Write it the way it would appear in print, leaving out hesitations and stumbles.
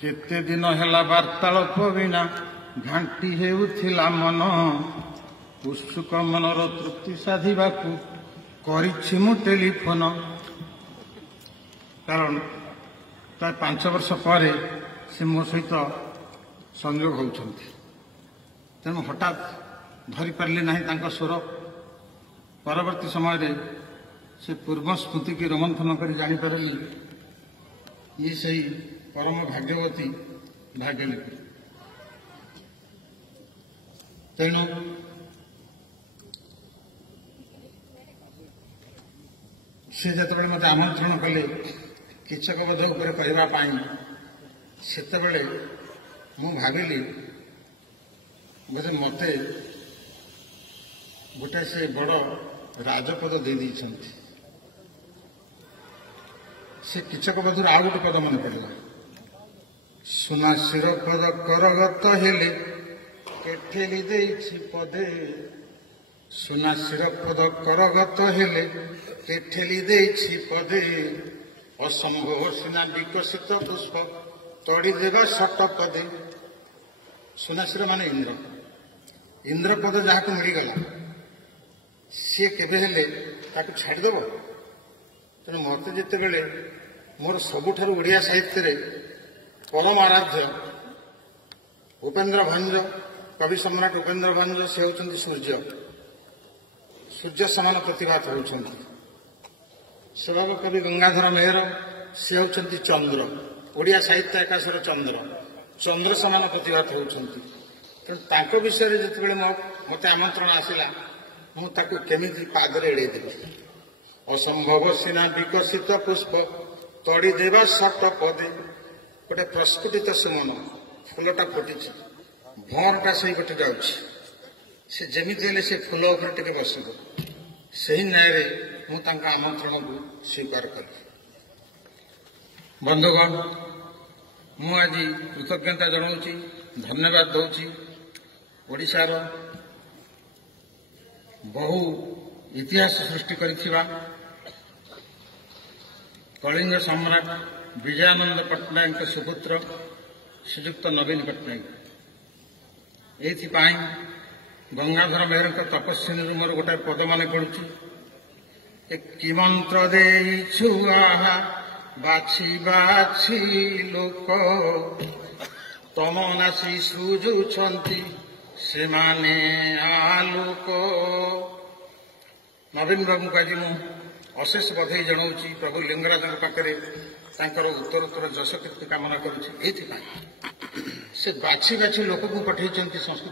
केते दिन हेला वार्तालाप बिना घांटी हेउथिला मन उत्सुक मनर तृप्ति साधिबाकू करिछि मु टेलीफोन। कारण प्राय 5 वर्ष पर से मो सहित संयोग होउछंती। तेणु हठात धरी पारली नाही तांका स्वर। परवर्ती समय रे से पूर्व स्मृति की रोमंथन कर जानीपारि ये सही परम भाग्यवती भाग्यलिपि। तेणु से जिते मत आमंत्रण कले किचक बोध उपर कहवाई सेत मु भाविली बोधे मत गोटे से बड़ राजपद दे देइछंती। से किचक बोधर आउ गोटे पद मन पड़ा सुना शिर पद करगत हेले केठेली देइछि पदे। सुना शिर पद करगत हेले केठेली देइछि पदे। असंभव सिना विकसित पुष्प तड़ी देगा सट पदे। सुनाशिर माने इंद्र। इंद्र पद जहाँ को मिलगला सी केबे ताकू छाड़देव। तेणु मत जिते बड़े मोर सबुठ ओडिया साहित्य परम आराध्य उपेन्द्र भंज कवि सम्राट उपेन्द्र भंज से होउछंती सूर्य। सूर्य समान प्रतिभात होउछंती। स्वभाव कवि गंगाधर मेहर से होउछंती चंद्र। ओडिया साहित्य आकाशर चंद्र। चंद्र समान प्रतिभात होउछंती। तेणु तांको विषय जिते मत आमंत्रण आसिला मु ताकू केमिति पादरे एड़े देबी। असंभव सिना विकसित पुष्प तड़ी देवा सट पदे। गोटे प्रस्फुटित सुमन फुलटा फुटी भौरटा से गोटे जाऊँगी से जमीती हेले से फुल उपर टे बसब से न्याय मुझे आमंत्रण को स्वीकार कली। बंधुगण मु आज कृतज्ञता जनाऊँगी धन्यवाद दूची ओडिशार बहु इतिहास सृष्टि करिथिबा कलिंग सम्राट विजयानंद पट्टनायक सुपुत्र श्रीजुक्त नवीन पट्टनायक। एथिपाई गंगाधर मेहर तपस्विनी मोर गोटे पद मन पड़ुची कि मंत्र देइछु आहा बाछि बाछि लोक तम नासी सुजुछंती से माने आलोक। नवीन बाबू को आज मु अशेष बधाई जनाऊँगी प्रभु लिंगराज पाखे उत्तरोत्तर जश कीर्ति कामना करुँच। से बाछि बाछि लोक को पठेइछंती संस्कृति।